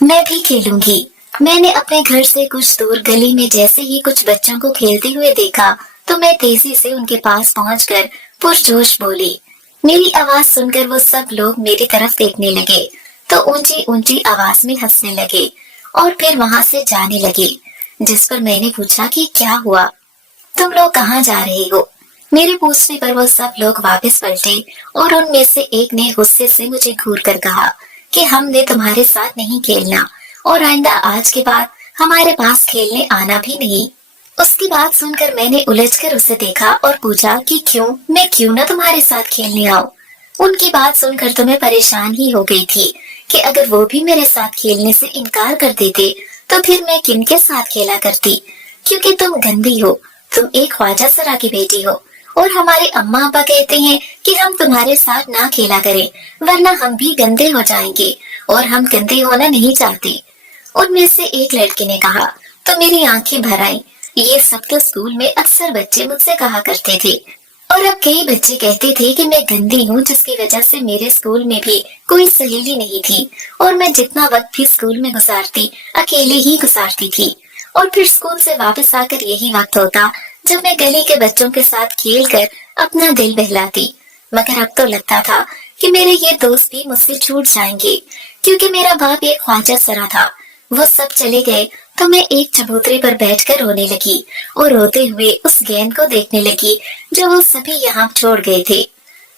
मैं भी खेलूंगी। मैंने अपने घर से कुछ दूर गली में जैसे ही कुछ बच्चों को खेलते हुए देखा तो मैं तेजी से उनके पास पहुंचकर पुरजोश बोली। मेरी आवाज सुनकर वो सब लोग मेरी तरफ देखने लगे तो ऊंची ऊंची आवाज में हंसने लगे और फिर वहां से जाने लगे। जिस पर मैंने पूछा कि क्या हुआ, तुम लोग कहाँ जा रहे हो? मेरे पूछने पर वो सब लोग वापस पलटे और उनमें से एक ने गुस्से से मुझे घूर कर कहा कि हमने तुम्हारे साथ नहीं खेलना और आइंदा आज के बाद हमारे पास खेलने आना भी नहीं। उसकी बात सुनकर मैंने उलझकर उसे देखा और पूछा कि मैं क्यों ना तुम्हारे साथ खेलने आऊं। उनकी बात सुनकर तो मैं परेशान ही हो गई थी कि अगर वो भी मेरे साथ खेलने से इनकार कर देते तो फिर मैं किनके साथ खेला करती, क्योंकि तुम गंदी हो, तुम एक ख्वाजा सरा की बेटी हो और हमारे अम्मा अब्बा कहते हैं कि हम तुम्हारे साथ ना खेला करें वरना हम भी गंदे हो जाएंगे और हम गंदे होना नहीं चाहते। उनमें से एक लड़के ने कहा तो मेरी आंखें भर आईं। ये सब तो स्कूल में अक्सर बच्चे मुझसे कहा करते थे और अब कई बच्चे कहते थे कि मैं गंदी हूँ, जिसकी वजह से मेरे स्कूल में भी कोई सहेली नहीं थी और मैं जितना वक्त भी स्कूल में गुजारती अकेले ही गुजारती थी। और फिर स्कूल से वापस आकर यही वक्त होता जब मैं गली के बच्चों के साथ खेल कर अपना दिल बहलाती। मगर अब तो लगता था कि मेरे ये दोस्त भी मुझसे छूट जाएंगे, क्योंकि मेरा बाप एक ख्वाजा सरा था। वो सब चले गए तो मैं एक चबूतरे पर बैठकर रोने लगी और रोते हुए उस गेंद को देखने लगी जो वो सभी यहाँ छोड़ गए थे।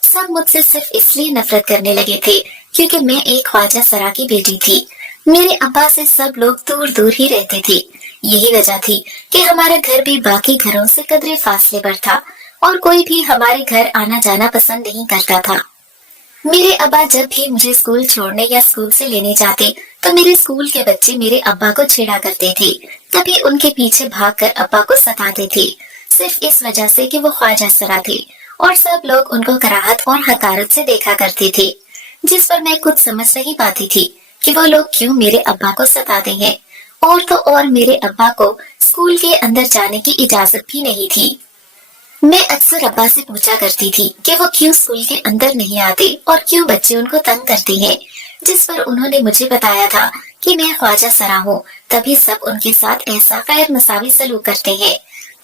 सब मुझसे सिर्फ इसलिए नफरत करने लगे थे क्योंकि मैं एक ख्वाजा सरा की बेटी थी। मेरे अब्बा से सब लोग दूर दूर ही रहते थे। यही वजह थी कि हमारा घर भी बाकी घरों से कदरे फासले पर था और कोई भी हमारे घर आना जाना पसंद नहीं करता था। मेरे अब्बा जब भी मुझे स्कूल छोड़ने या स्कूल से लेने जाते तो मेरे स्कूल के बच्चे मेरे अब्बा को छेड़ा करते थे, तभी उनके पीछे भागकर अब्बा को सताते थे, सिर्फ इस वजह से कि वो ख्वाजा सरा थे और सब लोग उनको कराहत और हकारत से देखा करते थे। जिस पर मैं कुछ समझ नहीं पाती थी कि वो लोग क्यों मेरे अब्बा को सताते हैं। और तो और मेरे अब्बा को स्कूल के अंदर जाने की इजाजत भी नहीं थी। मैं अक्सर अब्बा से पूछा करती थी कि वो क्यों स्कूल के अंदर नहीं आते और क्यों बच्चे उनको तंग करते हैं, जिस पर उन्होंने मुझे बताया था कि मैं ख्वाजा सरा हूँ, तभी सब उनके साथ ऐसा गैर मसावी सलूक करते हैं।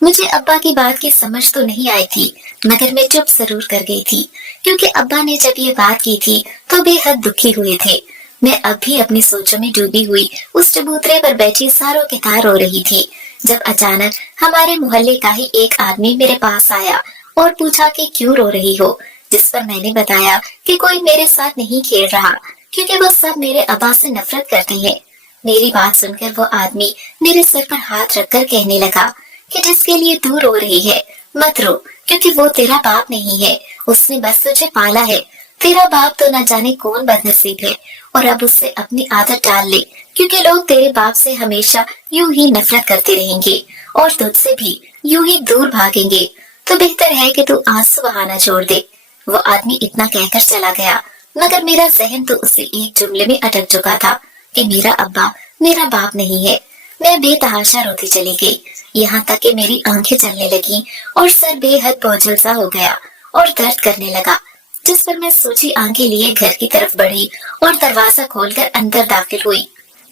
मुझे अब्बा की बात की समझ तो नहीं आई थी, मगर मैं चुप जरूर कर गई थी, क्योंकि अब्बा ने जब ये बात की थी तो बेहद दुखी हुए थे। मैं अब भी अपनी सोचों में डूबी हुई उस चबूतरे पर बैठी सारों के तार रो रही थी जब अचानक हमारे मोहल्ले का ही एक आदमी मेरे पास आया और पूछा कि क्यों रो रही हो, जिस पर मैंने बताया कि कोई मेरे साथ नहीं खेल रहा क्योंकि वो सब मेरे अब्बा से नफरत करते हैं। मेरी बात सुनकर वो आदमी मेरे सर पर हाथ रखकर कहने लगा कि जिसके लिए तू रो रही है मत रो, क्योंकि वो तेरा बाप नहीं है, उसने बस तुझे पाला है। तेरा बाप तो न जाने कौन बदनसीब है और अब उससे अपनी आदत डाल ले, क्योंकि लोग तेरे बाप से हमेशा यूं ही नफरत करते रहेंगे और तुझसे भी यूं ही दूर भागेंगे। तो बेहतर है कि तू आंसू बहाना छोड़ दे। वो आदमी इतना कहकर चला गया, मगर मेरा जहन तो उसे एक जुमले में अटक चुका था कि मेरा अब्बा मेरा बाप नहीं है। मैं बेतहाशा रोती चली गई, यहाँ तक कि मेरी आंखें चलने लगी और सर बेहद बोझल सा हो गया और दर्द करने लगा, जिस पर मैं सूजी आंखें लिए घर की तरफ बढ़ी और दरवाजा खोलकर अंदर दाखिल हुई।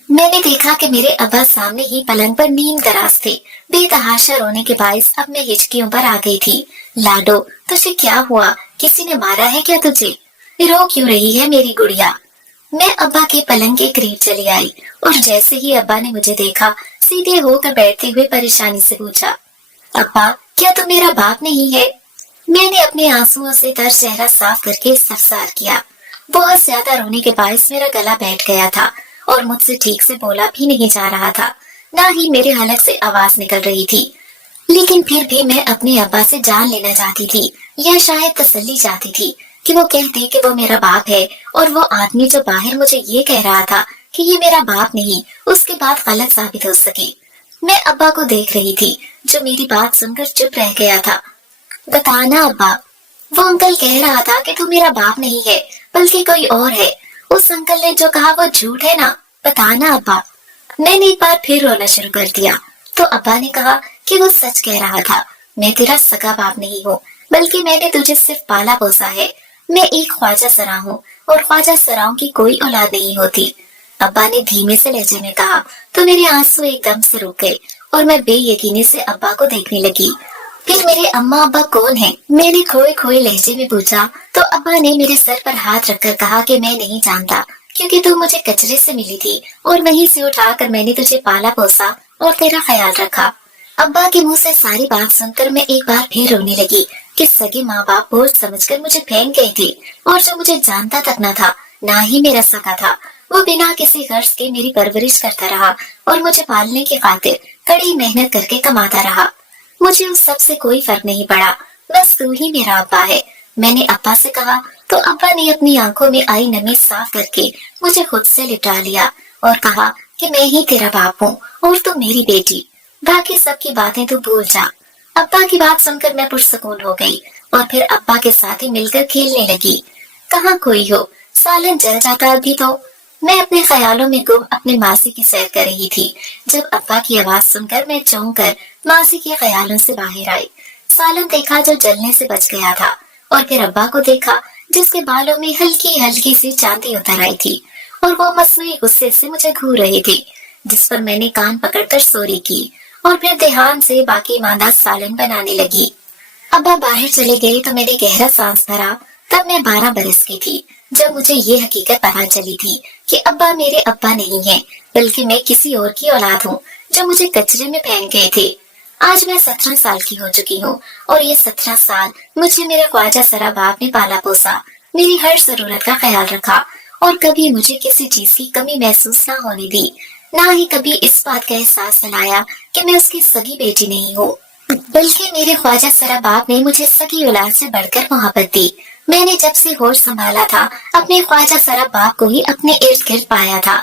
मैंने देखा कि मेरे अब्बा सामने ही पलंग पर नीम दराज थे। बेतहाशा रोने के बायस अब मैं हिचकियों पर आ गई थी। लाडो, तुझे क्या हुआ? किसी ने मारा है क्या तुझे? रो क्यों रही है मेरी गुड़िया? मैं अब्बा के पलंग के करीब चली आई और जैसे ही अब्बा ने मुझे देखा सीधे होकर बैठते हुए परेशानी से पूछा, अब्बा क्या तुम मेरा बाप नहीं है? मैंने अपने आंसुओं से तर चेहरा साफ करके इस्तफसार किया। बहुत ज्यादा रोने के बायस मेरा गला बैठ गया था और मुझसे ठीक से बोला भी नहीं जा रहा था, ना ही मेरे हलक से आवाज निकल रही थी। लेकिन फिर भी मैं अपने अब्बा से जान लेना चाहती थी या शायद तसल्ली चाहती थी कि वो कहते कि वो मेरा बाप है और वो आदमी जो बाहर मुझे ये कह रहा था कि ये मेरा बाप नहीं, उसके बाद गलत साबित हो सके। मैं अब्बा को देख रही थी जो मेरी बात सुनकर चुप रह गया था। बताना अब्बा, वो अंकल कह रहा था कि तू मेरा बाप नहीं है बल्कि कोई और है। उस अंकल ने जो कहा वो झूठ है ना? बताना अब्बा। मैंने एक बार फिर रोना शुरू कर दिया तो अब्बा ने कहा कि वो सच कह रहा था। मैं तेरा सगा बाप नहीं हूँ, बल्कि मैंने तुझे सिर्फ पाला पोसा है। मैं एक ख्वाजा सरा हूँ और ख्वाजा सराओं की कोई औलाद नहीं होती। अब्बा ने धीमे से लहजे में कहा तो मेरे आंसू एकदम से रुक गए और मैं बेयकीनी से अब्बा को देखने लगी। फिर मेरे अम्मा अब्बा कौन है? मैंने खोए खोए लहजे में पूछा तो अब्बा ने मेरे सर पर हाथ रखकर कहा कि मैं नहीं जानता, क्योंकि तू मुझे कचरे से मिली थी और वहीं से उठाकर मैंने तुझे पाला पोसा और तेरा ख्याल रखा। अब्बा के मुंह से सारी बात सुनकर मैं एक बार फिर रोने लगी कि सगे माँ बाप बोझ समझकर मुझे फेंक गए थे और जो मुझे जानता तक न था, ना ही मेरा सगा था, वो बिना किसी गर्ज के मेरी परवरिश करता रहा और मुझे पालने की खातिर कड़ी मेहनत करके कमाता रहा। मुझे उस सब से कोई फर्क नहीं पड़ा, बस तू ही मेरा अब्बा है। मैंने अब्बा से कहा तो अब्बा ने अपनी आंखों में आई नमी साफ करके मुझे खुद से लिपटा लिया और कहा कि मैं ही तेरा बाप हूँ और तू मेरी बेटी, बाकी सबकी बातें तू भूल जा। अब्बा की बात सुनकर मैं पुरसकून हो गई और फिर अब्बा के साथ ही मिलकर खेलने लगी। कहाँ कोई हो, सालन जल जाता अभी तो। मैं अपने ख्यालों में गुम अपने मासी की सैर कर रही थी जब अब्बा की आवाज सुनकर मैं चौंक कर मासी के ख्यालों से बाहर आई। सालन देखा जो जलने से बच गया था और फिर अब्बा को देखा जिसके बालों में हल्की हल्की सी चांदी उतर आई थी और वो मसनूई गुस्से से मुझे घूर रही थी, जिस पर मैंने कान पकड़कर सोरी की और फिर ध्यान से बाकी मांदा सालन बनाने लगी। अब्बा बाहर चले गए तो मैंने गहरा सांस भरा। तब मैं 12 बरस की थी जब मुझे ये हकीकत पता चली थी कि अब्बा मेरे अब्बा नहीं हैं, बल्कि मैं किसी और की औलाद हूँ जो मुझे कचरे में फेंक गए थे। आज मैं 17 साल की हो चुकी हूँ और ये 17 साल मुझे मेरे ख्वाजा सरा बाप ने पाला पोसा, मेरी हर जरूरत का ख्याल रखा और कभी मुझे किसी चीज की कमी महसूस ना होने दी, ना ही कभी इस बात का एहसास दिलाया कि मैं उसकी सगी बेटी नहीं हूँ, बल्कि मेरे ख्वाजा सरा बाप ने मुझे सगी औलाद से बढ़कर मोहब्बत दी। मैंने जब से होश संभाला था अपने ख्वाजा सरा बाप को ही अपने इर्द गिर्द पाया था।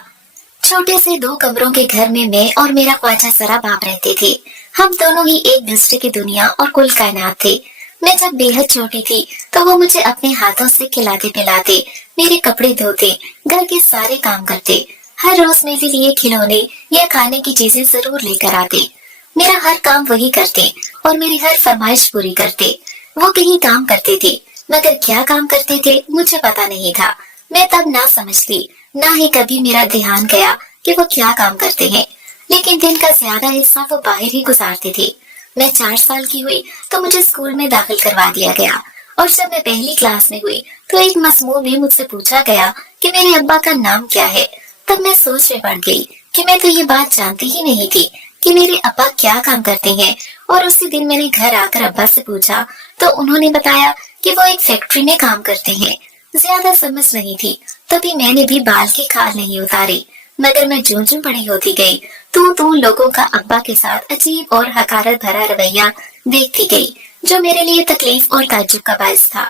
छोटे से 2 कमरों के घर में मैं और मेरा ख्वाजा सरा बाप रहते थे। हम दोनों ही एक दूसरे की दुनिया और कुल कायनात थे। मैं जब बेहद छोटी थी तो वो मुझे अपने हाथों से खिलाते पिलाते, मेरे कपड़े धोते, घर के सारे काम करते, हर रोज मेरे लिए खिलौने या खाने की चीजें जरूर लेकर आते। मेरा हर काम वही करते और मेरी हर फरमाइश पूरी करते। वो कहीं काम करते थे, मगर क्या काम करते थे मुझे पता नहीं था। मैं तब ना समझती, ना ही कभी मेरा ध्यान गया कि वो क्या काम करते हैं, लेकिन दिन का ज्यादा हिस्सा वो बाहर ही गुजारते थे। मैं 4 साल की हुई तो मुझे स्कूल में दाखिल करवा दिया गया और जब मैं पहली क्लास में हुई तो एक मसमूम में मुझसे पूछा गया कि मेरे अब्बा का नाम क्या है। तब मैं सोच में पड़ गई कि मैं तो ये बात जानती ही नहीं थी कि मेरे अब्बा क्या काम करते हैं, और उसी दिन मैंने घर आकर अब्बा से पूछा तो उन्होंने बताया कि वो एक फैक्ट्री में काम करते हैं। ज्यादा समझ नहीं थी, तभी मैंने भी बाल की खाल नहीं उतारी, मगर मैं ज्यों ज्यों बड़ी होती गई तू लोगों का अब्बा के साथ अजीब और हकारत भरा रवैया देखती गई, जो मेरे लिए तकलीफ और ताज्जुब का बायस था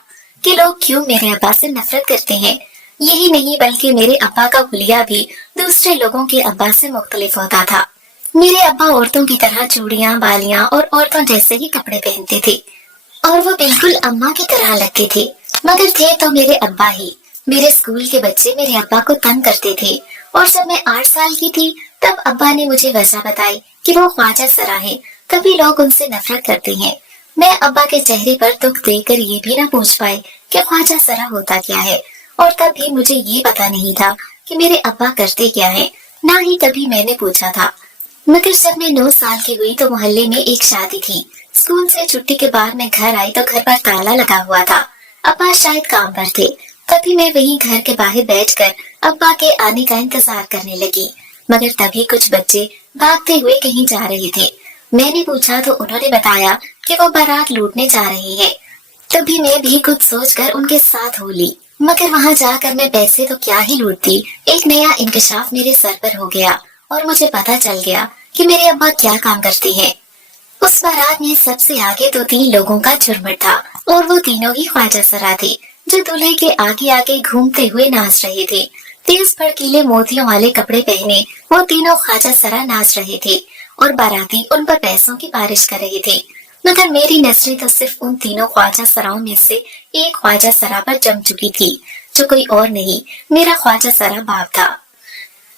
कि लोग क्यों मेरे अब्बा से नफरत करते हैं। यही नहीं बल्कि मेरे अब्बा का हुलिया भी दूसरे लोगों के अब्बा से मुख्तलिफ होता था। मेरे अब्बा औरतों की तरह चूड़ियां, बालियां और औरतों जैसे ही कपड़े पहनते थे और वो बिल्कुल अम्मा की तरह लगते थे, मगर थे तो मेरे अब्बा ही। मेरे स्कूल के बच्चे मेरे अब्बा को तंग करते थे और जब मैं 8 साल की थी तब अब्बा ने मुझे वजह बताई कि वो ख्वाजा सरा है, तभी लोग उनसे नफरत करते हैं। मैं अब्बा के चेहरे पर दुख देखकर ये भी ना पूछ पाई कि ख्वाजा सरा होता क्या है, और तब भी मुझे ये पता नहीं था कि मेरे अब्बा करते क्या है, ना ही कभी मैंने पूछा था। मगर जब मैं 9 साल की हुई तो मोहल्ले में एक शादी थी। स्कूल से छुट्टी के बाद मैं घर आई तो घर पर ताला लगा हुआ था। अब्बा शायद काम पर थे, तभी मैं वहीं घर के बाहर बैठकर अब्बा के आने का इंतजार करने लगी, मगर तभी कुछ बच्चे भागते हुए कहीं जा रहे थे। मैंने पूछा तो उन्होंने बताया कि वो बारात लूटने जा रहे हैं। तभी मैं भी कुछ सोचकर उनके साथ हो ली, मगर वहां जाकर मैं पैसे तो क्या ही लूटती, एक नया इंकशाफ मेरे सर पर हो गया और मुझे पता चल गया कि मेरे अब्बा क्या काम करते हैं। उस बारात में सबसे आगे 2-3 लोगों का झुरमुट था और वो तीनों ही ख्वाजा सरा थे, जो दूल्हे के आगे आगे घूमते हुए नाच रहे थे। तेज भड़कीले मोतियों वाले कपड़े पहने वो तीनों ख्वाजा सरा नाच रहे थे और बाराती उन पर पैसों की बारिश कर रहे थे, मगर मेरी नजरें तो सिर्फ उन तीनों ख्वाजा सराओं में से एक ख्वाजा सरा पर जम चुकी थी, जो कोई और नहीं, मेरा ख्वाजा सरा बाप था।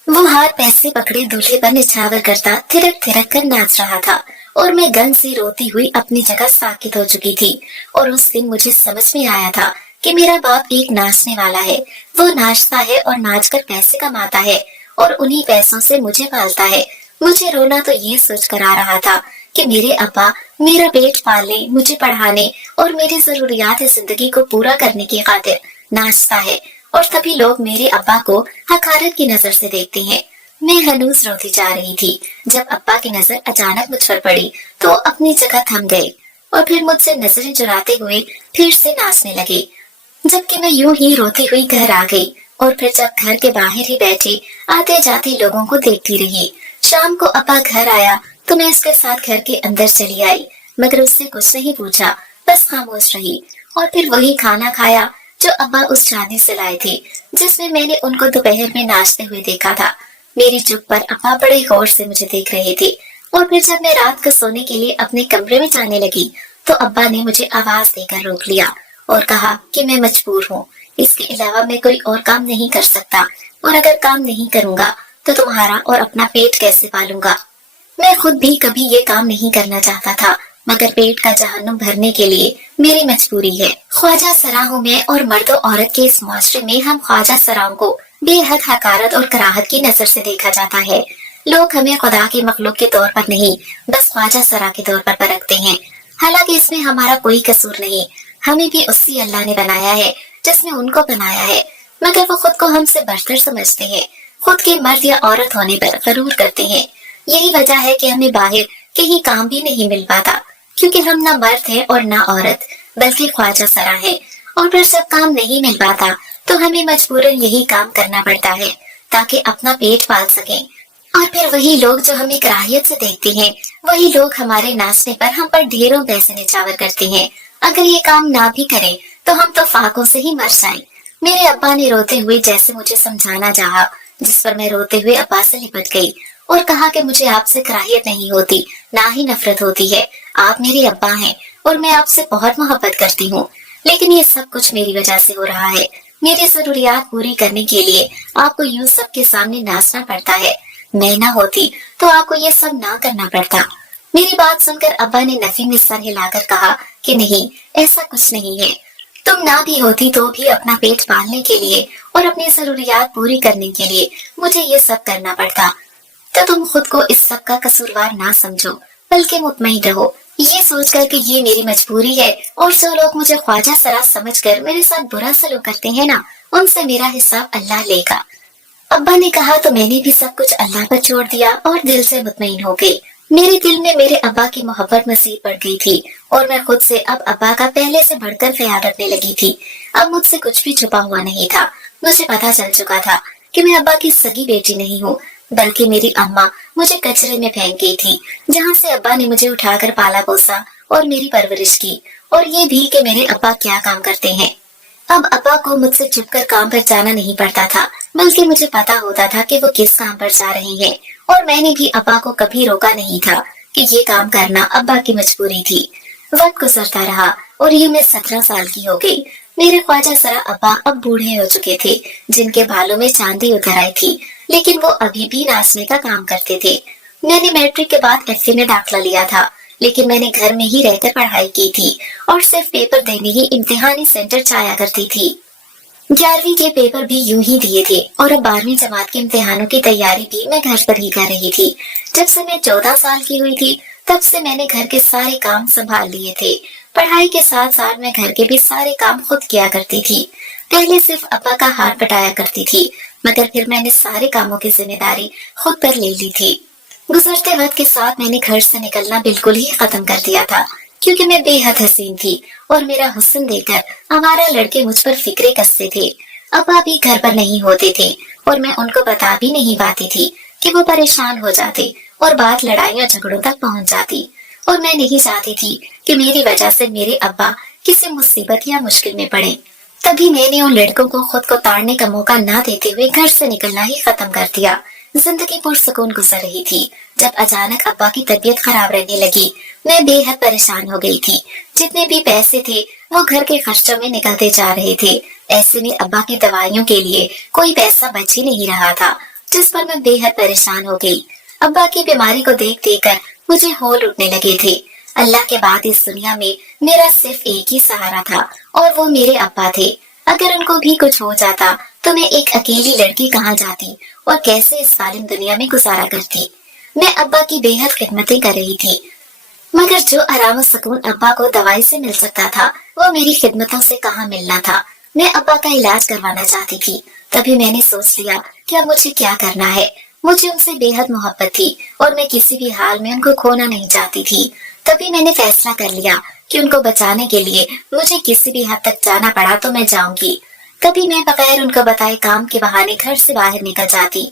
वो हाथ पैसे पकड़े दूल्हे पर निछावर करता थिरक थिरक कर नाच रहा था और मैं गन से रोती हुई अपनी जगह साकित हो चुकी थी। और उस दिन मुझे समझ में आया था कि मेरा बाप एक नाचने वाला है, वो नाचता है और नाचकर पैसे कमाता है और उन्हीं पैसों से मुझे पालता है। मुझे रोना तो ये सोच कर आ रहा था कि मेरे अब्बा मेरा पेट पालने, मुझे पढ़ाने और मेरी जरूरियात जिंदगी को पूरा करने की खातिर नाचता है, और तभी लोग मेरे अब्बा को हकारत की नजर से देखते हैं। मैं हनूस रोती जा रही थी जब अब्बा की नजर अचानक मुझ पर पड़ी तो अपनी जगह थम गए और फिर मुझसे नजरें चुराते हुए फिर से नाचने लगे। जबकि मैं यूं ही रोती हुई घर आ गई और फिर जब घर के बाहर ही बैठे आते जाते लोगों को देखती रही। शाम को अब्बा घर आया तो मैं उसके साथ घर के अंदर चली आई, मगर उससे कुछ नहीं पूछा, बस खामोश रही। और फिर वही खाना खाया जो अब्बा उस शादी से लाए थे, जिसमें मैंने उनको दोपहर में नाचते हुए देखा था। मेरी चुप पर अब्बा बड़े गौर से मुझे देख रहे थे। और फिर जब मैं रात को सोने के लिए अपने कमरे में जाने लगी तो अब्बा ने मुझे आवाज देकर रोक लिया और कहा कि मैं मजबूर हूँ, इसके अलावा मैं कोई और काम नहीं कर सकता, और अगर काम नहीं करूँगा तो तुम्हारा और अपना पेट कैसे पालूंगा। मैं खुद भी कभी ये काम नहीं करना चाहता था, मगर पेट का जहन्नुम भरने के लिए मेरी मजबूरी है। ख्वाजा सरा हूँ मैं, और मर्द और औरत के इस मुआशरे में हम ख्वाजा सराओं को बेहद हकारत और कराहत की नजर से देखा जाता है। लोग हमें खुदा के मखलूक के तौर पर नहीं, बस ख्वाजा सरा के तौर पर परखते हैं। हालांकि इसमें हमारा कोई कसूर नहीं, हमें भी उसी अल्लाह ने बनाया है जिसने उनको बनाया है, मगर वो खुद को हमसे बढ़कर समझते हैं, खुद के मर्द या औरत होने पर गरूर करते हैं। यही वजह है कि हमें बाहर कहीं काम भी नहीं मिल पाता, क्योंकि हम ना मर्द है और ना औरत, बल्कि ख्वाजा सरा है। और फिर जब काम नहीं मिल पाता तो हमें मजबूरन यही काम करना पड़ता है ताकि अपना पेट पाल सकें। और फिर वही लोग जो हमें कराहियत से देखते हैं, वही लोग हमारे नाचने पर हम पर ढेरों पैसे निछावर करते हैं। अगर ये काम ना भी करें तो हम तो फाकों से ही मर जाएं। मेरे अब्बा ने रोते हुए जैसे मुझे समझाना चाहा, जिस पर मैं रोते हुए अब्बा से लिपट गई और कहा कि मुझे आपसे कराहियत नहीं होती, ना ही नफरत होती है। आप मेरे अब्बा हैं और मैं आपसे बहुत मोहब्बत करती हूँ, लेकिन ये सब कुछ मेरी वजह से हो रहा है। मेरी जरूरियात पूरी करने के लिए आपको यूं सबके सामने नाचना पड़ता है। मैं ना होती तो आपको ये सब ना करना पड़ता। मेरी बात सुनकर अब्बा ने नफी में सर हिलाकर कहा कि नहीं, ऐसा कुछ नहीं है। तुम ना भी होती तो भी अपना पेट पालने के लिए और अपनी जरूरियात पूरी करने के लिए मुझे ये सब करना पड़ता। तो तुम खुद को इस सब का कसूरवार ना समझो, बल्कि मुतमईन रहो, ये सोचकर कि ये मेरी मजबूरी है, और जो लोग मुझे ख्वाजा सरा समझकर मेरे साथ बुरा सलूक करते हैं ना, उनसे मेरा हिसाब अल्लाह लेगा। अब्बा ने कहा तो मैंने भी सब कुछ अल्लाह पर छोड़ दिया और दिल से मुतमईन हो गई। मेरे दिल में मेरे अब्बा की मोहब्बत मजीद बढ़ गई थी और मैं खुद से अब अब्बा का पहले से बढ़कर ख्याल रखने लगी थी। अब मुझसे कुछ भी छुपा हुआ नहीं था। मुझे पता चल चुका था कि मैं अब्बा की सगी बेटी नहीं हूँ, बल्कि मेरी अम्मा मुझे कचरे में फेंक गई थी, जहाँ से अब्बा ने मुझे उठाकर पाला पोसा और मेरी परवरिश की। और ये भी कि मेरे अब्बा क्या काम करते हैं। अब अब्बा को मुझसे छुपकर काम पर जाना नहीं पड़ता था, बल्कि मुझे पता होता था कि वो किस काम पर जा रहे हैं, और मैंने भी अब्बा को कभी रोका नहीं था कि ये काम करना अब्बा की मजबूरी थी। वक्त गुजरता रहा और यूं मैं 17 साल की हो गई। मेरे ख्वाजा सरा अब्बा अब बूढ़े हो चुके थे, जिनके बालों में चांदी उतर आई थी, लेकिन वो अभी भी नाचने का काम करते थे। मैंने मैट्रिक के बाद एफए में दाखिला लिया था, लेकिन मैंने घर में ही रहकर पढ़ाई की थी और सिर्फ पेपर देने ही इम्तिहानी सेंटर जाया करती थी। 11वीं के पेपर भी यूं ही दिए थे और अब 12वीं जमात के इम्तिहानों की तैयारी भी मैं घर पर ही कर रही थी। जब से मैं 14 साल की हुई थी तब से मैंने घर के सारे काम संभाल लिए थे। पढ़ाई के साथ साथ मैं घर के भी सारे काम खुद किया करती थी। पहले सिर्फ अब्बा का हाथ बटाया करती थी, मगर फिर मैंने सारे कामों की जिम्मेदारी खुद पर ले ली थी। गुजरते वक्त के साथ मैंने घर से निकलना बिल्कुल ही खत्म कर दिया था, क्योंकि मैं बेहद हसीन थी और मेरा हुस्न देखकर आवारा लड़के मुझ पर फिक्रे कसते थे। अब्बा भी घर पर नहीं होते थे और मैं उनको बता भी नहीं पाती थी कि वो परेशान हो जाते और बात लड़ाइयों झगड़ों तक पहुंच जाती। और मैं नहीं चाहती थी कि मेरी वजह से मेरे अब्बा किसी मुसीबत या मुश्किल में पड़े। तभी मैंने उन लड़कों को खुद को ताड़ने का मौका ना देते हुए घर से निकलना ही खत्म कर दिया। जिंदगी पुरसुकून गुजर रही थी जब अचानक अब्बा की तबीयत खराब रहने लगी। मैं बेहद परेशान हो गई थी। जितने भी पैसे थे वो घर के खर्चों में निकलते जा रहे थे। ऐसे में अब्बा की दवाइयों के लिए कोई पैसा बच ही नहीं रहा था, जिस पर मैं बेहद परेशान हो गई। अब्बा की बीमारी को देख देख कर मुझे होल उठने लगे थे। अल्लाह के बाद इस दुनिया में मेरा सिर्फ एक ही सहारा था और वो मेरे अब्बा थे। अगर उनको भी कुछ हो जाता तो मैं एक अकेली लड़की कहाँ जाती और कैसे इस जालिम दुनिया में गुजारा करती। मैं अब्बा की बेहद खिदमतें कर रही थी, मगर जो आराम और सुकून अब्बा को दवाई से मिल सकता था वो मेरी खिदमतों से कहाँ मिलना था। मैं अब्बा का इलाज करवाना चाहती थी। तभी मैंने सोच लिया कि अब मुझे क्या करना है। मुझे उनसे बेहद मोहब्बत थी और मैं किसी भी हाल में उनको खोना नहीं चाहती थी। तभी मैंने फैसला कर लिया कि उनको बचाने के लिए मुझे किसी भी हद तक जाना पड़ा तो मैं जाऊंगी। कभी मैं बगैर उनको बताए काम के बहाने घर से बाहर निकल जाती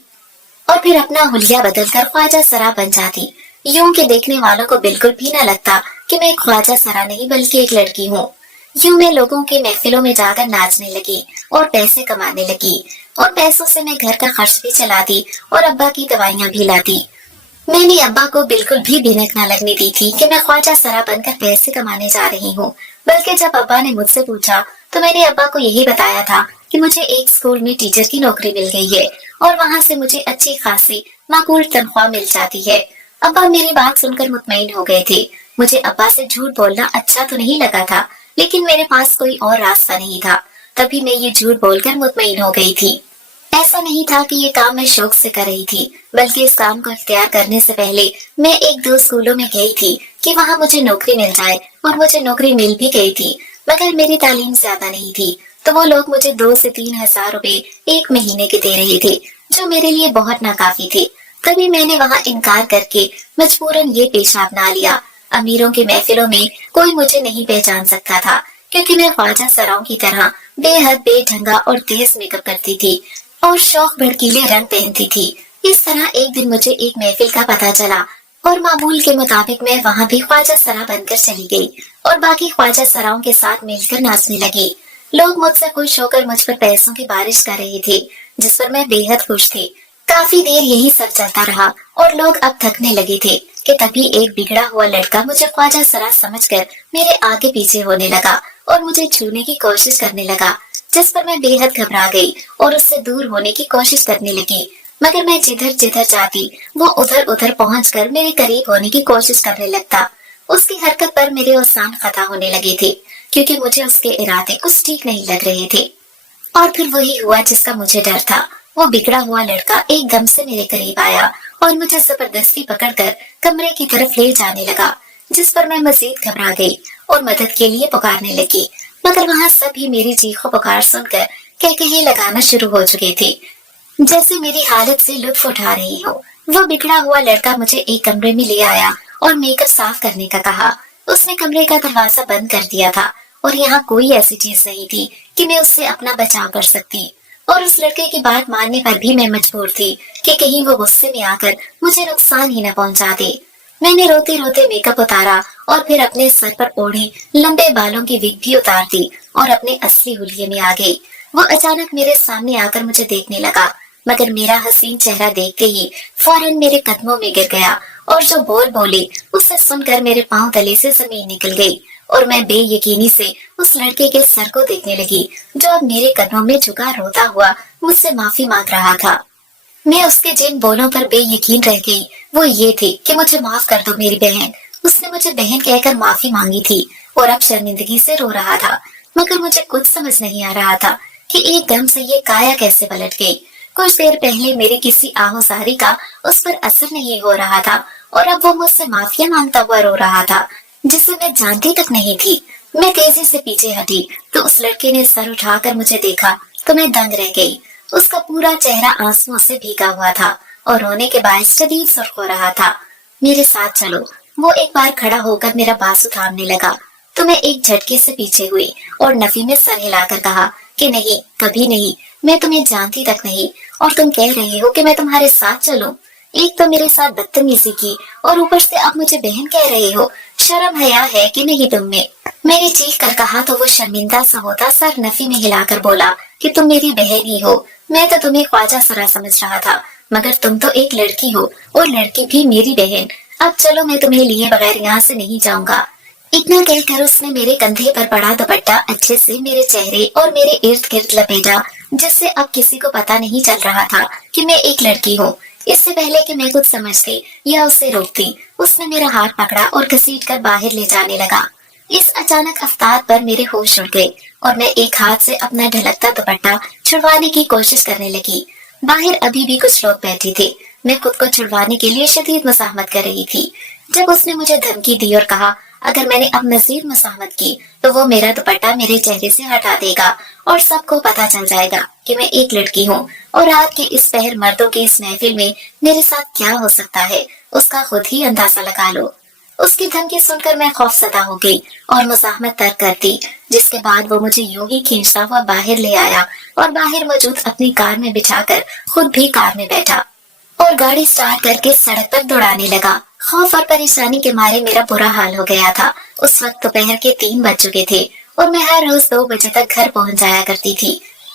और फिर अपना हुलिया बदलकर ख्वाजा सरा बन जाती। यूं के देखने वालों को बिल्कुल भी न लगता कि मैं एक ख्वाजा सरा नहीं बल्कि एक लड़की हूँ। यूं मैं लोगों के महफिलों में जाकर नाचने लगी और पैसे कमाने लगी और पैसों से मैं घर का खर्च भी चलाती और अब्बा की दवाइयाँ भी लाती। मैंने अब्बा को बिल्कुल भी भिनक न लगने दी थी कि मैं ख्वाजा सरा बनकर पैसे कमाने जा रही हूँ। बल्कि जब अब्बा ने मुझसे पूछा तो मैंने अब्बा को यही बताया था कि मुझे एक स्कूल में टीचर की नौकरी मिल गई है और वहाँ से मुझे अच्छी खासी माकूल तनख्वाह मिल जाती है। अब्बा मेरी बात सुनकर मुतमईन हो गए थे। मुझे अब्बा से झूठ बोलना अच्छा तो नहीं लगा था, लेकिन मेरे पास कोई और रास्ता नहीं था। तभी मैं ये झूठ बोलकर मुतमईन हो गई थी। ऐसा नहीं था कि ये काम मैं शौक से कर रही थी, बल्कि इस काम को इख्तियार करने से पहले मैं एक दो स्कूलों में गई थी कि वहाँ मुझे नौकरी मिल जाए, और मुझे नौकरी मिल भी गई थी। मगर मेरी तालीम ज्यादा नहीं थी, तो वो लोग मुझे 2 से 3 हजार रुपए एक महीने के दे रहे थे, जो मेरे लिए बहुत नाकाफी थे। तभी मैंने वहाँ इनकार करके मजबूरन ये पेशा अपना लिया। अमीरों की महफिलों में कोई मुझे नहीं पहचान सकता था, क्योंकि मैं ख्वाजा सराओं की तरह बेहद बेढंगा और तेज मेकअप करती थी और शौक भड़कीले रंग पहनती थी। इस तरह एक दिन मुझे एक महफिल का पता चला और मामूल के मुताबिक मैं वहाँ भी ख्वाजा सरा बनकर चली गई और बाकी ख्वाजा सराओं के साथ मिलकर नाचने लगी। लोग मुझसे खुश होकर मुझ पर पैसों की बारिश कर रहे थे, जिस पर मैं बेहद खुश थी। काफी देर यही सब चलता रहा और लोग अब थकने लगे थे कि तभी एक बिगड़ा हुआ लड़का मुझे ख्वाजा सरा समझकर मेरे आगे पीछे होने लगा और मुझे छूने की कोशिश करने लगा, जिस पर मैं बेहद घबरा गई और उससे दूर होने की कोशिश करने लगी। मगर मैं जिधर जिधर जाती वो उधर उधर पहुंचकर मेरे करीब होने की कोशिश करने लगता। उसकी हरकत पर मेरे औसान खता होने लगे थे, क्योंकि मुझे उसके इरादे कुछ ठीक नहीं लग रहे थे। और फिर वही हुआ जिसका मुझे डर था। वो बिगड़ा हुआ लड़का एकदम से मेरे करीब आया और मुझे जबरदस्ती पकड़कर कमरे की तरफ ले जाने लगा, जिस पर मैं मजीद घबरा गई और मदद के लिए पुकारने लगी। मगर वहाँ सभी मेरी चीखों पुकार सुनकर कहकहे लगाना शुरू हो चुके थे, जैसे मेरी हालत से लुत्फ उठा रही हो। वो बिगड़ा हुआ लड़का मुझे एक कमरे में ले आया और मेकअप साफ करने का कहा। उसने कमरे का दरवाजा बंद कर दिया था और यहाँ कोई ऐसी चीज नहीं थी कि मैं उससे अपना बचाव कर सकती। और उस लड़के की बात मानने पर भी मैं मजबूर थी कि कहीं वो गुस्से में आकर मुझे नुकसान ही न पहुंचा दे। मैंने रोते रोते मेकअप उतारा और फिर अपने सर पर ओढ़ी लंबे बालों की विग भी उतार दी और अपने असली हुलिये में आ गई। वो अचानक मेरे सामने आकर मुझे देखने लगा, मगर मेरा हसीन चेहरा देखते ही फौरन मेरे कदमों में गिर गया और जो बोल बोले उससे सुनकर मेरे पांव तले से जमीन निकल गई और मैं बेयकीनी से उस लड़के के सर को देखने लगी, जो अब मेरे कदमों में झुका रोता हुआ मुझसे माफी मांग रहा था। मैं उसके जिन बोलों पर बेयकीन रह गई वो ये थे कि मुझे माफ कर दो मेरी बहन। उसने मुझे बहन कहकर माफी मांगी थी और अब शर्मिंदगी से रो रहा था। मगर मुझे कुछ समझ नहीं आ रहा था कि एकदम से ये काया कैसे पलट गई। कुछ देर पहले मेरी किसी आहोजारी का उस पर असर नहीं हो रहा था और अब वो मुझसे माफिया मांगता हुआ रो रहा था, जिसे मैं जानती तक नहीं थी। मैं तेजी से पीछे हटी तो उस लड़के ने सर उठाकर मुझे देखा तो मैं दंग रह गई। उसका पूरा चेहरा आंसुओं से भीगा हुआ था और रोने के बायस शदीद सुर्ख हो रहा था। मेरे साथ चलो। वो एक बार खड़ा होकर मेरा बाजू थामने लगा तो मैं एक झटके से पीछे हुई और नफी में सर हिलाकर कहा कि नहीं, कभी नहीं, मैं तुम्हें जानती तक नहीं और तुम कह रहे हो कि मैं तुम्हारे साथ चलूं। एक तो मेरे साथ बदतमीजी की और ऊपर से अब मुझे बहन कह रहे हो। शर्म हया है कि नहीं तुम में? मैंने चीख कर कहा तो वो शर्मिंदा सा होता सर नफी में हिलाकर बोला कि तुम मेरी बहन ही हो। मैं तो तुम्हें ख्वाजा सरा समझ रहा था, मगर तुम तो एक लड़की हो और लड़की भी मेरी बहन। अब चलो, मैं तुम्हें लिए बगैर यहाँ से नहीं जाऊंगा। इतना कहकर उसने मेरे कंधे पर पड़ा दुपट्टा अच्छे से मेरे चेहरे और मेरे इर्द गिर्द लपेटा, जिससे अब किसी को पता नहीं चल रहा था कि मैं एक लड़की हूँ। इससे पहले कि मैं कुछ समझती या उसे रोकती, उसने मेरा हाथ पकड़ा और घसीट कर बाहर ले जाने लगा। इस अचानक अफ्तार पर मेरे होश उड़ गए और मैं एक हाथ से अपना ढलकता दुपट्टा छुड़वाने की कोशिश करने लगी, बाहर अभी भी कुछ लोग बैठे थे। मैं खुद को छुड़वाने के लिए शदीद मज़ाहमत कर रही थी जब उसने मुझे धमकी दी और कहा अगर मैंने अब मजीद मज़ाहमत की तो वो मेरा दुपट्टा मेरे चेहरे से हटा देगा और सबको पता चल जाएगा कि मैं एक लड़की हूँ और रात के इस पहर मर्दों की इस महफिल में मेरे साथ क्या हो सकता है उसका खुद ही अंदाजा लगा लो। उसकी धमकी सुनकर मैं खौफजदा हो गई और मुज़ाहमत तर्क कर दी, जिसके बाद वो मुझे यूं ही खींचता हुआ बाहर ले आया और बाहर मौजूद अपनी कार में बिठाकर खुद भी कार में बैठा और गाड़ी स्टार्ट करके सड़क पर दौड़ाने लगा। खौफ और परेशानी के मारे मेरा बुरा हाल हो गया था। उस वक्त दोपहर के 3 बज चुके थे और मैं हर रोज 2 बजे तक घर पहुंच जाया करती थी।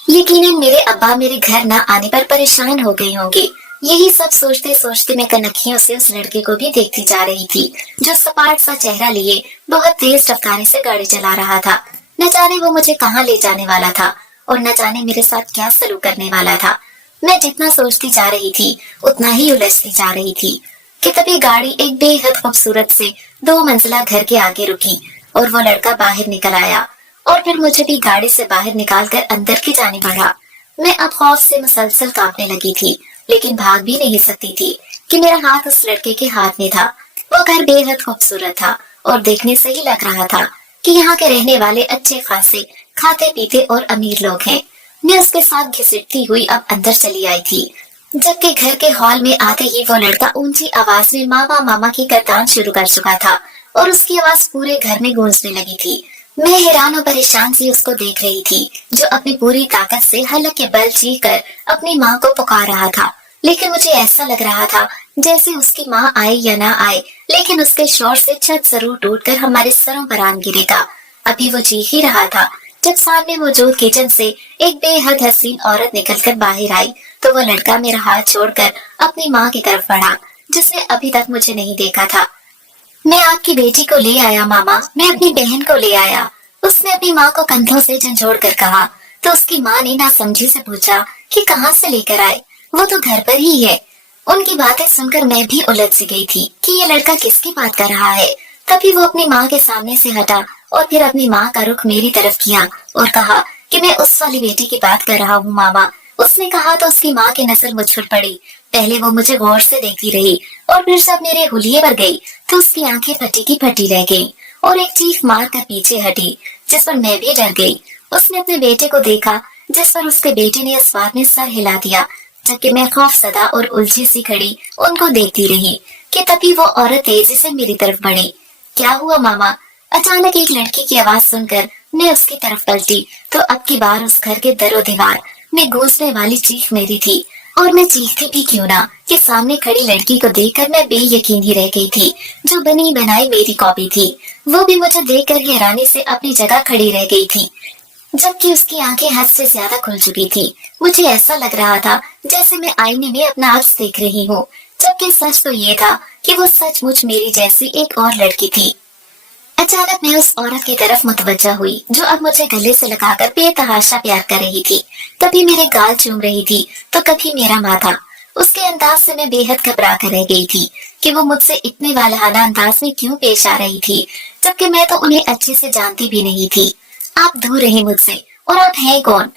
यकीनन मेरे अब्बा मेरे घर न आने पर परेशान हो गए होंगे। यही सब सोचते सोचते मैं कनखियों से उस लड़के को भी देखती जा रही थी जो सपाट सा चेहरा लिए बहुत तेज रफ्तारी से गाड़ी चला रहा था। न जाने वो मुझे कहाँ ले जाने वाला था और न जाने मेरे साथ क्या सलूक करने वाला था। मैं जितना सोचती जा रही थी उतना ही उलझती जा रही थी कि तभी गाड़ी एक बेहद खूबसूरत से 2 मंजिला घर के आगे रुकी और वो लड़का बाहर निकल आया और फिर मुझे भी गाड़ी से बाहर निकालकर अंदर की जाने बढ़ा। मैं अब खौफ से मुसलसल कांपने लगी थी, लेकिन भाग भी नहीं सकती थी कि मेरा हाथ उस लड़के के हाथ में था। वो घर बेहद खूबसूरत था और देखने से ही लग रहा था कि यहाँ के रहने वाले अच्छे खासे खाते पीते और अमीर लोग हैं। मैं उसके साथ घिसटती हुई अब अंदर चली आई थी, जबकि घर के हॉल में आते ही वो लड़का ऊंची आवाज में मामा मामा की करतान शुरू कर चुका था और उसकी आवाज पूरे घर में गूंजने लगी थी। मैं हैरान और परेशान सी उसको देख रही थी जो अपनी पूरी ताकत से हलक के बल चीख कर अपनी माँ को पुकार रहा था, लेकिन मुझे ऐसा लग रहा था जैसे उसकी माँ आए या ना आए, लेकिन उसके शोर से छत जरूर टूटकर हमारे सरों पर आन गिरेगा। अभी वो चीख ही रहा था जब सामने मौजूद किचन से एक बेहद हसीन औरत निकलकर बाहर आई तो वो लड़का मेरा हाथ छोड़कर अपनी माँ की तरफ बढ़ा जिसने अभी तक मुझे नहीं देखा था। मैं आपकी बेटी को ले आया मामा, मैं अपनी बहन को ले आया, उसने अपनी माँ को कंधों से झंझोड़ कर कहा। तो उसकी माँ ने नासमझी से पूछा कि कहाँ से लेकर आए, वो तो घर पर ही है। उनकी बातें सुनकर मैं भी उलझ सी गई थी कि ये लड़का किसकी बात कर रहा है। तभी वो अपनी माँ के सामने से हटा और फिर अपनी माँ का रुख मेरी तरफ किया और कहा कि मैं उस वाली बेटी की बात कर रहा हूँ मामा। उसने कहा तो उसकी माँ की नजर मुझ पर पड़ी। पहले वो मुझे गौर से देखती रही और फिर जब मेरे हुलिये पर गई तो उसकी आंखें फटी की फटी रह गईं और एक चीख मार कर पीछे हटी, जिस पर मैं भी डर गई। उसने अपने बेटे को देखा, जिस पर उसके बेटे ने इस बात में सर हिला दिया, जबकि मैं खौफजदा और उलझी सी खड़ी उनको देखती रही कि तभी वो औरत तेजी से मेरी तरफ बढ़ी। क्या हुआ मामा? अचानक एक लड़की की आवाज सुनकर मैं उसकी तरफ पलटी तो अब की बार उस घर के दरो दीवार में गूंजने वाली चीख मेरी थी। और मैं चीखती भी क्यों ना कि सामने खड़ी लड़की को देखकर मैं बेयकीन ही रह गई थी, जो बनी बनाई मेरी कॉपी थी। वो भी मुझे देखकर हैरानी से अपनी जगह खड़ी रह गई थी, जबकि उसकी आंखें हद से ज्यादा खुल चुकी थी। मुझे ऐसा लग रहा था जैसे मैं आईने में अपना अक्स देख रही हूँ, जबकि सच तो ये था कि वो सचमुच मेरी जैसी एक और लड़की थी। अचानक मैं उस औरत की तरफ मुतवज्जा हुई जो अब मुझे गले से लगाकर बेतहाशा प्यार कर रही थी। कभी मेरे गाल चूम रही थी तो कभी मेरा माथा। उसके अंदाज से मैं बेहद घबरा कर रह गई थी कि वो मुझसे इतने वालहाना अंदाज में क्यों पेश आ रही थी, जबकि मैं तो उन्हें अच्छे से जानती भी नहीं थी। आप दूर रहे मुझसे, और आप हैं कौन?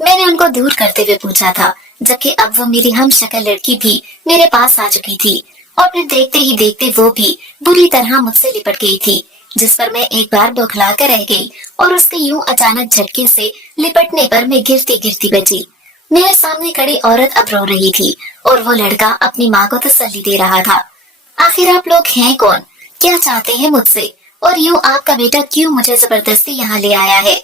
मैंने उनको दूर करते हुए पूछा था, जबकि अब वो मेरी हम शक्ल लड़की भी मेरे पास आ चुकी थी और फिर देखते ही देखते वो भी बुरी तरह मुझसे लिपट गई थी, जिस पर मैं एक बार बौखला कर रह गई और उसके यूं अचानक झटके से लिपटने पर मैं गिरती गिरती बची। मेरे सामने खड़ी औरत अब रो रही थी और वो लड़का अपनी माँ को तसल्ली दे रहा था। आखिर आप लोग हैं कौन? क्या चाहते हैं मुझसे? और यूं आपका बेटा क्यों मुझे जबरदस्ती यहाँ ले आया है?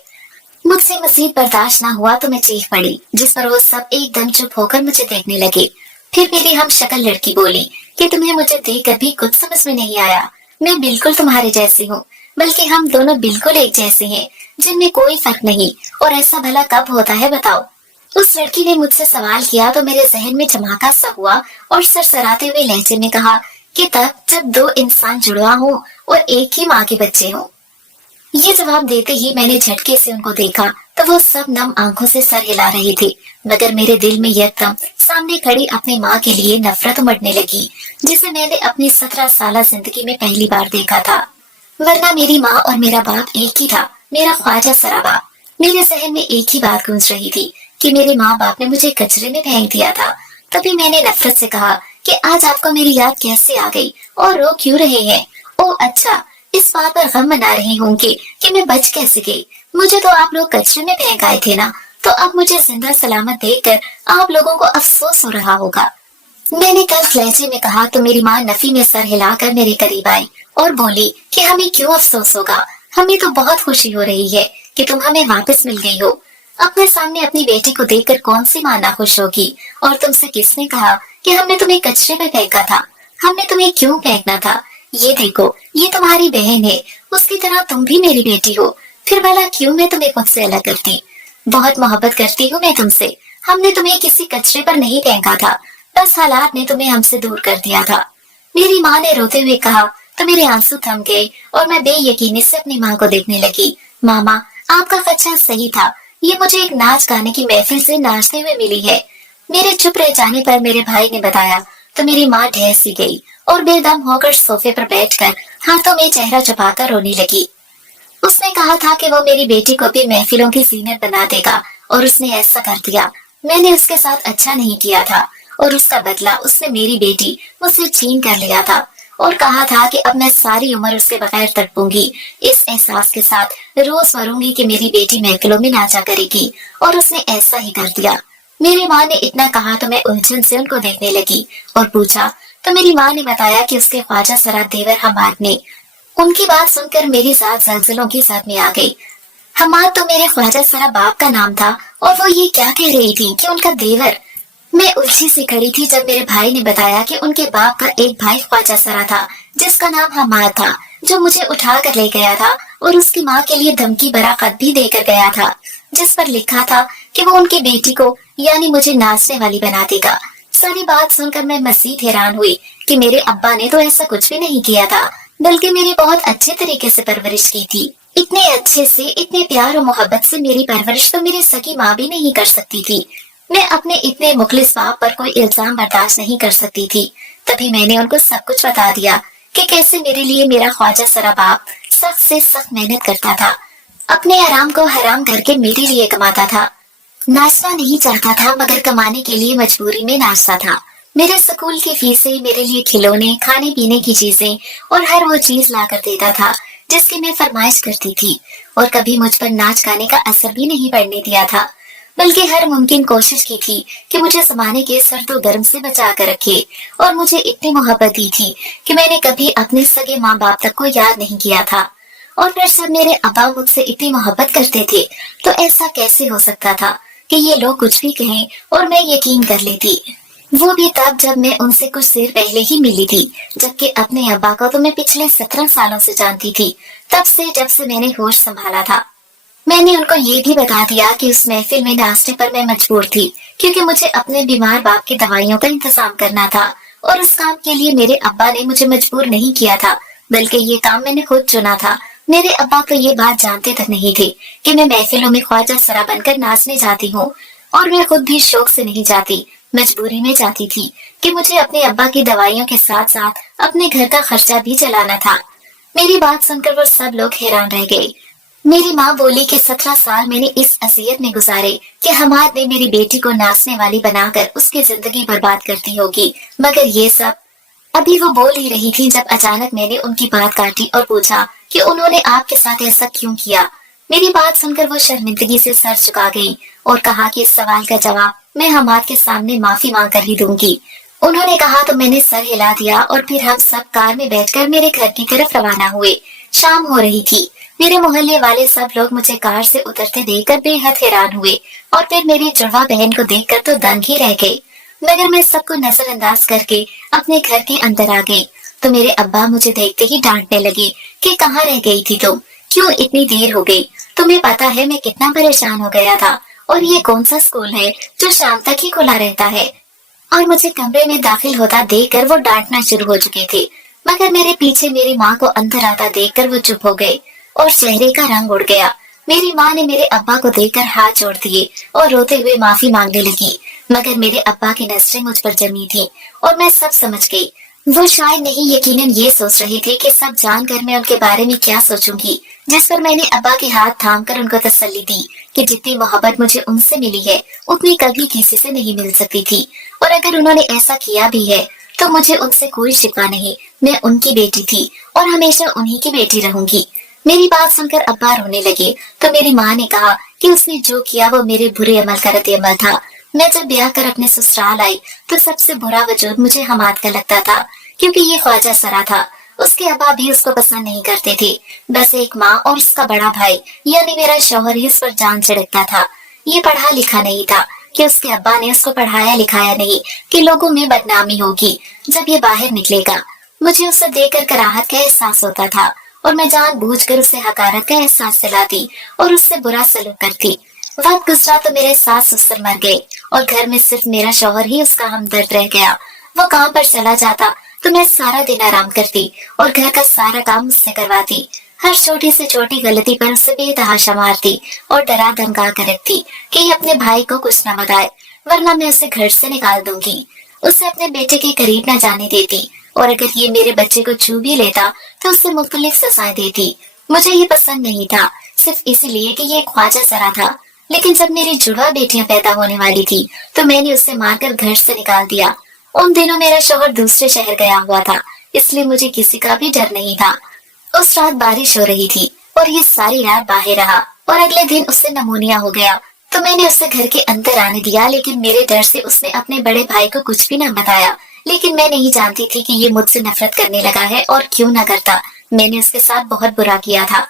मुझसे मजीद बर्दाश्त न हुआ तो मैं चीख पड़ी, जिस पर वो सब एकदम चुप होकर मुझे देखने लगे। फिर मेरी हम शक्ल लड़की बोली कि तुम्हें मुझे देखकर भी कुछ समझ में नहीं आया। मैं बिल्कुल तुम्हारे जैसी हूँ, बल्कि हम दोनों बिल्कुल एक जैसे हैं, जिनमें कोई फर्क नहीं। और ऐसा भला कब होता है बताओ? उस लड़की ने मुझसे सवाल किया तो मेरे जहन में धमाका सा हुआ और सरसराते हुए लहजे में कहा कि तब जब 2 इंसान जुड़वा हो और एक ही माँ के बच्चे हों। ये जवाब देते ही मैंने झटके से उनको देखा तो वो सब नम आंखों से सर हिला रहे थे, मगर मेरे दिल में यकदम सामने खड़ी अपनी माँ के लिए नफरत उमड़ने लगी, जिसे मैंने अपनी 17 साल जिंदगी में पहली बार देखा था। वरना मेरी माँ और मेरा बाप एक ही था, मेरा ख्वाजा सराबा। मेरे जहन में एक ही बात गूंज रही थी कि मेरे माँ बाप ने मुझे कचरे में फेंक दिया था। तभी मैंने नफरत से कहा कि आज आपको मेरी याद कैसे आ गई और रो क्यों रहे हैं? ओह अच्छा, इस बात पर गम मना रही होंगी कि मैं बच कैसे गई। मुझे तो आप लोग कचरे में फेंक आए थे ना, तो अब मुझे जिंदा सलामत देखकर आप लोगों को अफसोस हो रहा होगा। मैंने कल लहजे में कहा तो मेरी माँ नफी में सर हिलाकर मेरे करीब आई और बोली कि हमें क्यों अफसोस होगा, हमें तो बहुत खुशी हो रही है कि तुम हमें वापस मिल गई हो। अपने सामने अपनी बेटी को देखकर कौन सी माँ ना खुश होगी। और तुमसे किसने कहा कि हमने तुम्हें कचरे में फेंका था? हमने तुम्हें क्यों फेंकना था? ये देखो, ये तुम्हारी बहन है, उसकी तरह तुम भी मेरी बेटी हो। फिर भला क्यों मैं तुम्हें खुद से अलग करती? बहुत मोहब्बत करती हूँ मैं तुमसे। हमने तुम्हें किसी कचरे पर नहीं फेंका था, बस हालात ने तुम्हें हमसे दूर कर दिया था। मेरी माँ ने रोते हुए कहा तो मेरे आंसू थम गए और मैं बेयकीनी से अपनी माँ को देखने लगी। मामा, आपका खदशा सही था, ये मुझे एक नाच गाने की महफिल से नाचते हुए मिली है। मेरे चुप रह जाने पर मेरे भाई ने बताया तो मेरी माँ ढह सी गई और बेदम होकर सोफे पर बैठकर हाथों में चेहरा छुपाकर रोने लगी। उसने कहा था कि वो मेरी बेटी को भी महफिलों की जीनत बना देगा और उसने ऐसा कर दिया। मैंने उसके साथ अच्छा नहीं किया था और उसका बदला उसने मेरी बेटी मुझसे छीन कर लिया था और कहा था कि अब मैं सारी उम्र उसके बगैर तड़पूंगी। इस एहसास के साथ रोज मरूंगी कि मेरी बेटी महफिलों में नाचा करेगी और उसने ऐसा ही कर दिया। मेरी माँ ने इतना कहा तो मैं उलझन से उनको देखने लगी और पूछा तो मेरी माँ ने बताया कि उसके ख्वाजा सरा देवर हमाद ने। उनकी बात सुनकर मेरी साथ जलजलों की साथ में आ गई। हमाद तो मेरे ख्वाजा सरा बाप का नाम था और वो ये क्या कह रही थी कि उनका देवर। मैं उलझी सी खड़ी थी जब मेरे भाई ने बताया कि उनके बाप का एक भाई ख्वाजा सरा था जिसका नाम हमाद था, जो मुझे उठा कर ले गया था और उसकी माँ के लिए धमकी भरा खत भी देकर गया था जिस पर लिखा था कि वो उनकी बेटी को यानी मुझे नाचने वाली बना देगा। सारी बात सुनकर मैं मजीद हैरान हुई कि मेरे अब्बा ने तो ऐसा कुछ भी नहीं किया था, बल्कि मेरी बहुत अच्छे तरीके से परवरिश की थी। इतने अच्छे से, इतने प्यार और मोहब्बत से मेरी परवरिश तो मेरी सगी माँ भी नहीं कर सकती थी। मैं अपने इतने मुखलिस बाप पर कोई इल्जाम बर्दाश्त नहीं कर सकती थी। तभी मैंने उनको सब कुछ बता दिया कि कैसे मेरे लिए मेरा ख्वाजा सरा बाप सख्त से सख्त मेहनत करता था, अपने आराम को हराम करके मेरे लिए कमाता था। नाचना नहीं चाहता था मगर कमाने के लिए मजबूरी में नाचता था। मेरे स्कूल की फीसें, मेरे लिए खिलौने, खाने पीने की चीजें और हर वो चीज ला कर देता था जिसकी मैं फरमाइश करती थी और कभी मुझ पर नाच गाने का असर भी नहीं पड़ने दिया था, बल्कि हर मुमकिन कोशिश की थी कि मुझे जमाने के सर्द और गर्म से बचा कर रखे और मुझे इतनी मोहब्बत दी थी कि मैंने कभी अपने सगे माँ बाप तक को याद नहीं किया था। और फिर सब मेरे अब्बा मुझसे इतनी मोहब्बत करते थे तो ऐसा कैसे हो सकता था कि ये लोग कुछ भी कहें और मैं यकीन कर लेती। वो भी तब जब मैं उनसे कुछ देर पहले ही मिली थी, जबकि अपने अब्बा को तो मैं पिछले 17 सालों से जानती थी, तब से जब से मैंने होश संभाला था। मैंने उनको ये भी बता दिया कि उस महफिल में नाचने पर मैं मजबूर थी क्योंकि मुझे अपने बीमार बाप की दवाइयों का इंतजाम करना था और उस काम के लिए मेरे अब्बा ने मुझे मजबूर नहीं किया था, बल्कि ये काम मैंने खुद चुना था। मेरे अब्बा तो ये बात जानते तक नहीं थे कि मैं महफिलों में ख्वाजा सरा बनकर नाचने जाती हूँ और मैं खुद भी शौक से नहीं जाती, मजबूरी में जाती थी कि मुझे अपने अब्बा की दवाइयों के साथ साथ अपने घर का खर्चा भी चलाना था। मेरी बात सुनकर वो सब लोग हैरान रह गए। मेरी माँ बोली कि 17 साल मैंने इस असियत में गुजारे कि हमाद ने मेरी बेटी को नाचने वाली बनाकर उसकी जिंदगी बर्बाद करती होगी, मगर ये सब। अभी वो बोल ही रही थी जब अचानक मैंने उनकी बात काटी और पूछा कि उन्होंने आपके साथ ऐसा क्यों किया। मेरी बात सुनकर वो शर्मिंदगी से सर झुका गई और कहा कि इस सवाल का जवाब मैं हमाद के सामने माफी मांग कर ही दूंगी। उन्होंने कहा तो मैंने सर हिला दिया और फिर हम सब कार में बैठकर मेरे घर की तरफ रवाना हुए। शाम हो रही थी। मेरे मोहल्ले वाले सब लोग मुझे कार से उतरते देखकर बेहद हैरान हुए और फिर मेरी जुड़वा बहन को देखकर तो दंग ही रह गए, मगर मैं सबको नजरअंदाज करके अपने घर के अंदर आ गई तो मेरे अब्बा मुझे देखते ही डांटने लगे कि कहाँ रह गई थी तुम, क्यों इतनी देर हो गई? तुम्हें पता है मैं कितना परेशान हो गया था और ये कौन सा स्कूल है जो शाम तक ही खुला रहता है? और मुझे कमरे में दाखिल होता देखकर वो डांटना शुरू हो चुके थे, मगर मेरे पीछे मेरी माँ को अंदर आता देखकर वो चुप हो गए और चेहरे का रंग उड़ गया। मेरी माँ ने मेरे अब्बा को देखकर हाथ जोड़ दिए और रोते हुए माफी मांगने लगी, मगर मेरे अब्बा की नजरें मुझ पर जमी थी और मैं सब समझ गई। वो शायद नहीं यकीनन ये सोच रहे थे कि सब जानकर मैं उनके बारे में क्या सोचूंगी, जिस पर मैंने अब्बा के हाथ थामकर उनको तसल्ली दी कि जितनी मोहब्बत मुझे उनसे मिली है उतनी कभी किसी से नहीं मिल सकती थी। और अगर उन्होंने ऐसा किया भी है तो मुझे उनसे कोई शिकवा नहीं। मैं उनकी बेटी थी और हमेशा उन्हीं की बेटी रहूंगी। मेरी बात सुनकर अब्बा रोने लगे तो मेरी माँ ने कहा कि उसने जो किया वो मेरे बुरे अमल का रद्द-ए-अमल था। मैं जब ब्याह कर अपने ससुराल आई तो सबसे बुरा वजूद मुझे हमाद का लगता था, क्योंकि ये ख्वाजा सरा था। उसके अब्बा भी उसको पसंद नहीं करते थे। बस एक माँ और उसका बड़ा भाई यानी मेरा शौहर ही इस पर जान छिड़कता था। ये पढ़ा लिखा नहीं था कि उसके अब्बा ने उसको पढ़ाया लिखाया नहीं कि लोगों में बदनामी होगी जब ये बाहर निकलेगा। मुझे उसे देखकर कराहत का एहसास होता था और मैं जानबूझकर उसे हकारत का एहसास दिलाती और उससे बुरा सलूक करती। वक्त गुजरा तो मेरे सास ससुर मर गए और घर में सिर्फ मेरा शौहर ही उसका हमदर्द रह गया। वो काम पर चला जाता तो मैं सारा दिन आराम करती और घर का सारा काम उससे करवाती। हर छोटी से छोटी गलती पर उसे बेतहाशा मारती और डरा धमका कर रखती कि ये अपने भाई को कुछ न बताए वरना मैं उसे घर से निकाल दूंगी। उसे अपने बेटे के करीब न जाने देती और अगर ये मेरे बच्चे को छू भी लेता तो उससे मुख्तलिफ सजाएं देती। मुझे ये पसंद नहीं था, सिर्फ इसलिए कि ये ख्वाजा सरा था। लेकिन जब मेरी जुड़वा बेटियां पैदा होने वाली थी तो मैंने उसे मारकर घर से निकाल दिया। उन दिनों मेरा शौहर दूसरे शहर गया हुआ था, इसलिए मुझे किसी का भी डर नहीं था। उस रात बारिश हो रही थी और ये सारी रात बाहर रहा और अगले दिन उससे नमूनिया हो गया तो मैंने उसे घर के अंदर आने दिया, लेकिन मेरे डर से उसने अपने बड़े भाई को कुछ भी न बताया। लेकिन मैं नहीं जानती थी कि ये मुझसे नफरत करने लगा है, और क्यों न करता। मैंने उसके साथ बहुत बुरा किया था।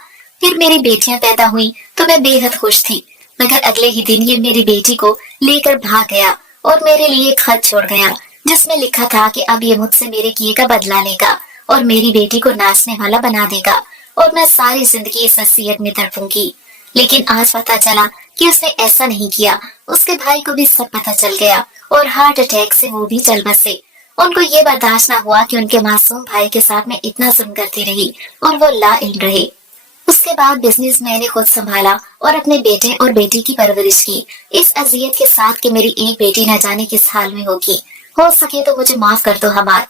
फिर मेरी बेटियां पैदा हुई तो मैं बेहद खुश थी, मगर अगले ही दिन ये मेरी बेटी को लेकर भाग गया और मेरे लिए एक खत छोड़ गया जिसमें लिखा था कि अब ये मुझसे मेरे किए का बदला लेगा और मेरी बेटी को नाचने वाला बना देगा और मैं सारी जिंदगी इस नसीहत में तड़पूंगी। लेकिन आज पता चला कि उसने ऐसा नहीं किया। उसके भाई को भी सब पता चल गया और हार्ट अटैक से वो भी चल बसे। उनको ये बर्दाश्त न हुआ कि उनके मासूम भाई के साथ मैं इतना जुल्म करती रही और वो लाइल्म रहे। उसके बाद बिजनेस मैंने खुद संभाला और अपने बेटे और बेटी की परवरिश की, इस अजियत के साथ कि मेरी एक बेटी न जाने किस हाल में होगी। हो सके तो मुझे माफ कर दो हमार,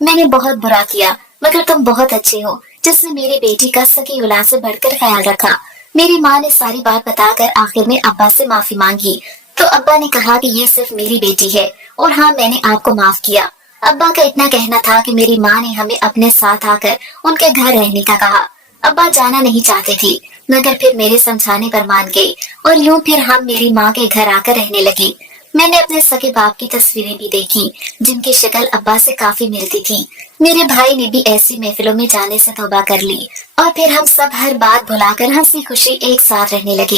मैंने बहुत बुरा किया, मगर तुम बहुत अच्छे हो जिसने मेरी बेटी का सगी औलाद से बढ़कर ख्याल रखा। मेरी माँ ने सारी बात बताकर आखिर में अब्बा से माफी मांगी तो अब्बा ने कहा कि ये सिर्फ मेरी बेटी है और हाँ, मैंने आपको माफ किया। अब्बा का इतना कहना था कि मेरी माँ ने हमें अपने साथ आकर उनके घर रहने का कहा। अब्बा जाना नहीं चाहते थे, मगर फिर मेरे समझाने पर मान गए और यूं फिर हम मेरी माँ के घर आकर रहने लगे। मैंने अपने सगे बाप की तस्वीरें भी देखी जिनकी शक्ल अब्बा से काफी मिलती थी। मेरे भाई ने भी ऐसी महफिलों में जाने से तौबा कर ली और फिर हम सब हर बात भुलाकर हंसी खुशी एक साथ रहने लगे।